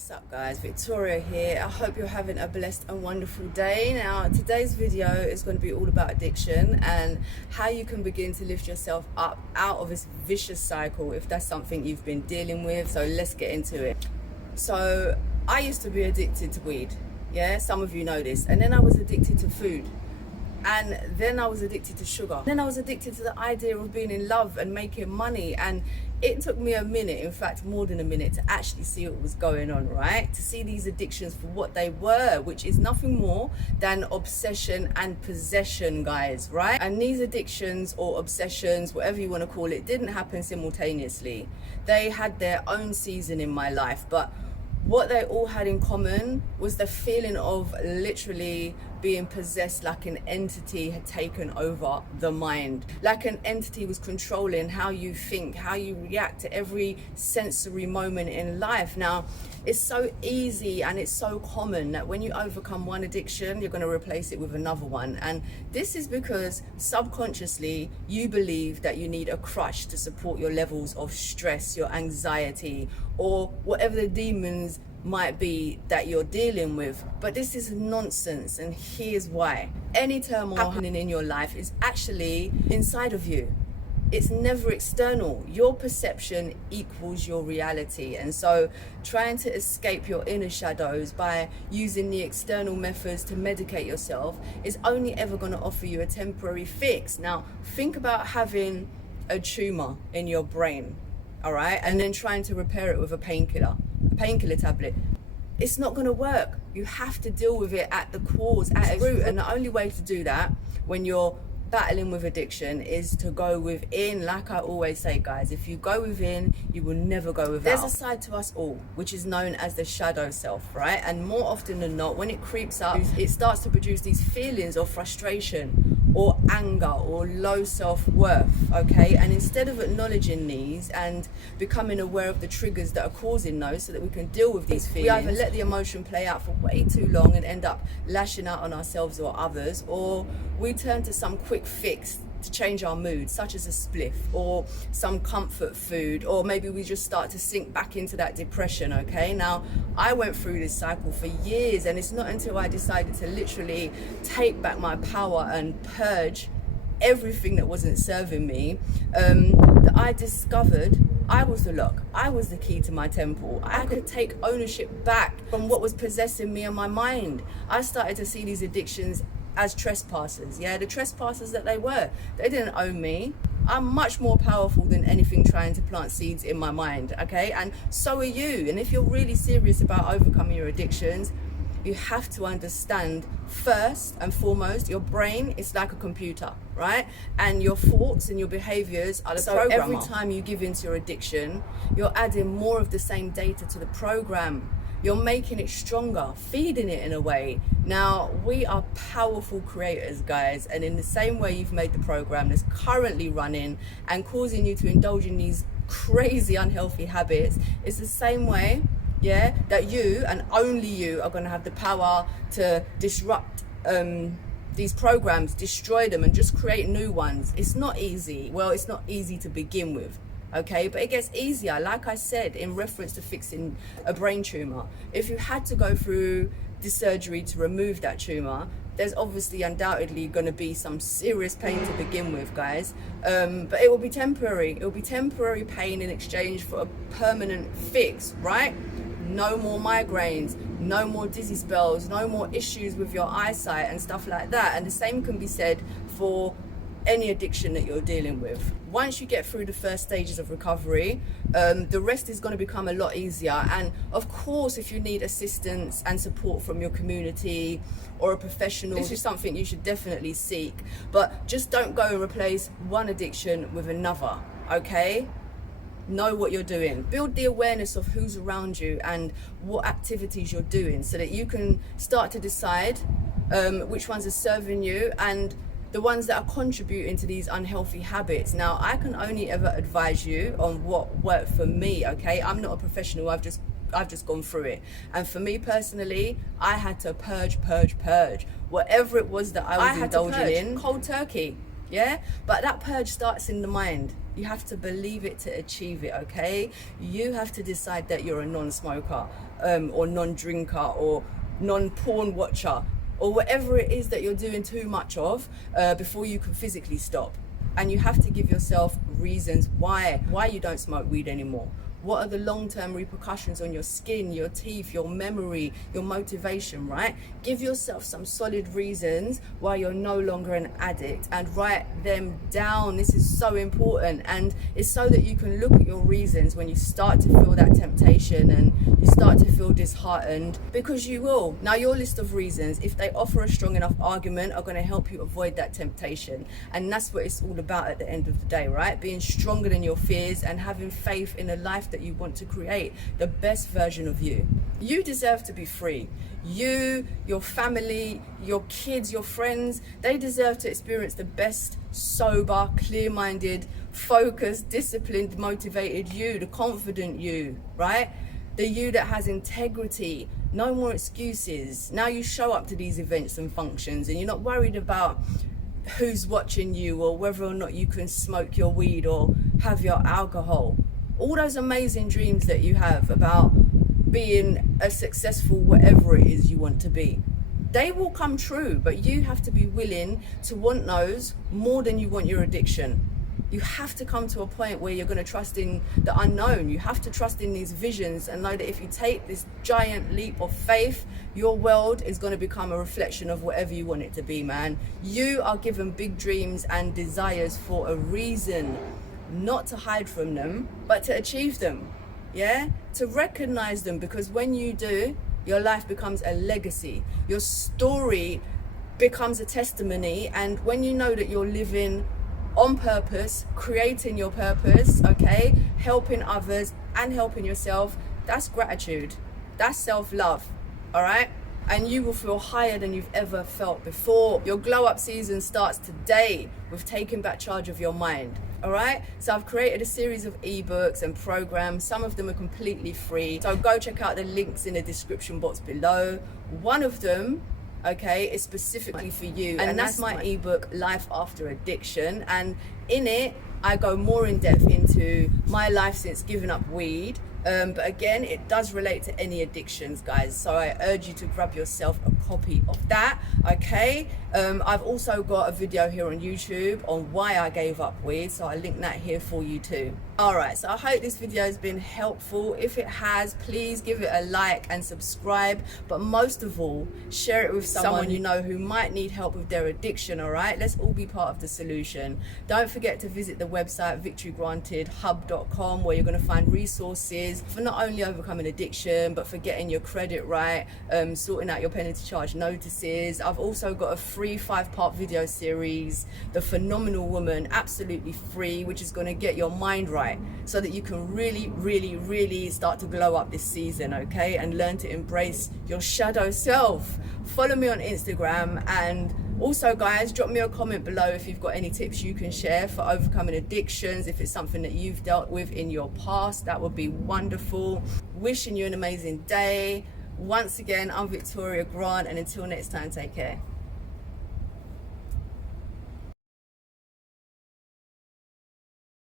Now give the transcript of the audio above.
What's up guys, Victoria here. I hope you're having a blessed and wonderful day. Now today's video is going to be all about addiction and how you can begin to lift yourself up out of this vicious cycle if that's something you've been dealing with. So let's get into it. So I used to be addicted to weed, yeah, some of you know this, and then I was addicted to food, and then I was addicted to sugar, then I was addicted to the idea of being in love and making money. And it took me a minute, in fact more than a minute, to actually see what was going on, right? To see these addictions for what they were, which is nothing more than obsession and possession, guys, right? And these addictions or obsessions, whatever you want to call it, didn't happen simultaneously. They had their own season in my life, but what they all had in common was the feeling of literally being possessed, like an entity had taken over the mind, like an entity was controlling how you think, how you react to every sensory moment in life. Now, it's so easy and it's so common that when you overcome one addiction, you're going to replace it with another one. And this is because subconsciously you believe that you need a crutch to support your levels of stress, your anxiety, or whatever the demons might be that you're dealing with. But this is nonsense, and here's why. Any turmoil happening in your life is actually inside of you. It's never external. Your perception equals your reality. And so trying to escape your inner shadows by using the external methods to medicate yourself is only ever going to offer you a temporary fix. Now think about having a tumor in your brain, all right, and then trying to repair it with a painkiller tablet. It's not going to work. You have to deal with it at the cause, at its root. And the only way to do that when you're battling with addiction is to go within. Like I always say, guys, if you go within, you will never go without. There's a side to us all which is known as the shadow self, right? And more often than not, when it creeps up, it starts to produce these feelings of frustration or anger or low self-worth, okay? And instead of acknowledging these and becoming aware of the triggers that are causing those so that we can deal with these feelings, we either let the emotion play out for way too long and end up lashing out on ourselves or others, or we turn to some quick fix to change our mood, such as a spliff or some comfort food, or maybe we just start to sink back into that depression, okay? Now, I went through this cycle for years, and it's not until I decided to literally take back my power and purge everything that wasn't serving me, that I discovered I was the lock, I was the key to my temple. I could take ownership back from what was possessing me and my mind. I started to see these addictions as trespassers, yeah, the trespassers that they were. They didn't own me. I'm much more powerful than anything trying to plant seeds in my mind, okay? And so are you. And if you're really serious about overcoming your addictions, you have to understand, first and foremost, your brain is like a computer, right? And your thoughts and your behaviors are the programmer. So every time you give into your addiction, you're adding more of the same data to the program. You're making it stronger, feeding it in a way. Now, we are powerful creators, guys, and in the same way you've made the program that's currently running and causing you to indulge in these crazy unhealthy habits, it's the same way, yeah, that you and only you are going to have the power to disrupt these programs, destroy them, and just create new ones. It's not easy. Well, it's not easy to begin with, okay, but it gets easier. Like I said, in reference to fixing a brain tumor, if you had to go through the surgery to remove that tumor, there's obviously undoubtedly going to be some serious pain to begin with, guys, but it will be temporary. It will be temporary pain in exchange for a permanent fix, right? No more migraines, no more dizzy spells, no more issues with your eyesight and stuff like that. And the same can be said for any addiction that you're dealing with. Once you get through the first stages of recovery, the rest is going to become a lot easier. And of course, if you need assistance and support from your community or a professional, this is something you should definitely seek. But just don't go and replace one addiction with another, okay? Know what you're doing. Build the awareness of who's around you and what activities you're doing so that you can start to decide which ones are serving you and the ones that are contributing to these unhealthy habits. Now, I can only ever advise you on what worked for me, okay? I'm not a professional, I've just gone through it. And for me personally, I had to purge whatever it was that I was indulging in, cold turkey. Yeah, but that purge starts in the mind. You have to believe it to achieve it. Okay, you have to decide that you're a non-smoker, or non-drinker, or non-porn watcher, or whatever it is that you're doing too much of, before you can physically stop. And you have to give yourself reasons why you don't smoke weed anymore. What are the long-term repercussions on your skin, your teeth, your memory, your motivation, right? Give yourself some solid reasons why you're no longer an addict and write them down. This is so important, and it's so that you can look at your reasons when you start to feel that temptation and you start to feel disheartened, because you will. Now, your list of reasons, if they offer a strong enough argument, are going to help you avoid that temptation. And that's what it's all about at the end of the day, right? Being stronger than your fears and having faith in a life that you want to create, the best version of you. You deserve to be free. You, your family, your kids, your friends, they deserve to experience the best, sober, clear-minded, focused, disciplined, motivated you, the confident you, right? The you that has integrity. No more excuses. Now you show up to these events and functions and you're not worried about who's watching you or whether or not you can smoke your weed or have your alcohol. All those amazing dreams that you have about being a successful whatever it is you want to be, they will come true, but you have to be willing to want those more than you want your addiction. You have to come to a point where you're going to trust in the unknown. You have to trust in these visions and know that if you take this giant leap of faith, your world is going to become a reflection of whatever you want it to be, man. You are given big dreams and desires for a reason, not to hide from them, but to achieve them. Yeah, to recognize them, because when you do, your life becomes a legacy. Your story becomes a testimony, and when you know that you're living on purpose, creating your purpose, okay, helping others and helping yourself, that's gratitude, that's self-love, all right? And you will feel higher than you've ever felt before. Your glow up season starts today with taking back charge of your mind. All right, so I've created a series of ebooks and programs. Some of them are completely free, so go check out the links in the description box below. One of them, okay, is specifically for you, and that's my ebook, Life After Addiction. And in it, I go more in depth into my life since giving up weed. But again, it does relate to any addictions, guys. So I urge you to grab yourself a copy of that, okay? I've also got a video here on YouTube on why I gave up weed, so I'll link that here for you too. All right, so I hope this video has been helpful. If it has, please give it a like and subscribe. But most of all, share it with someone you know who might need help with their addiction, all right? Let's all be part of the solution. Don't forget to visit the website, victorygrantedhub.com, where you're gonna find resources for not only overcoming addiction, but for getting your credit right, sorting out your penalty charge notices. I've also got a free 5-part video series, The Phenomenal Woman, absolutely free, which is gonna get your mind right so that you can really start to glow up this season, okay? And learn to embrace your shadow self. Follow me on Instagram, and also, guys, drop me a comment below if you've got any tips you can share for overcoming addictions. If it's something that you've dealt with in your past, that would be wonderful. Wishing you an amazing day. Once again, I'm Victoria Grant, and until next time, take care.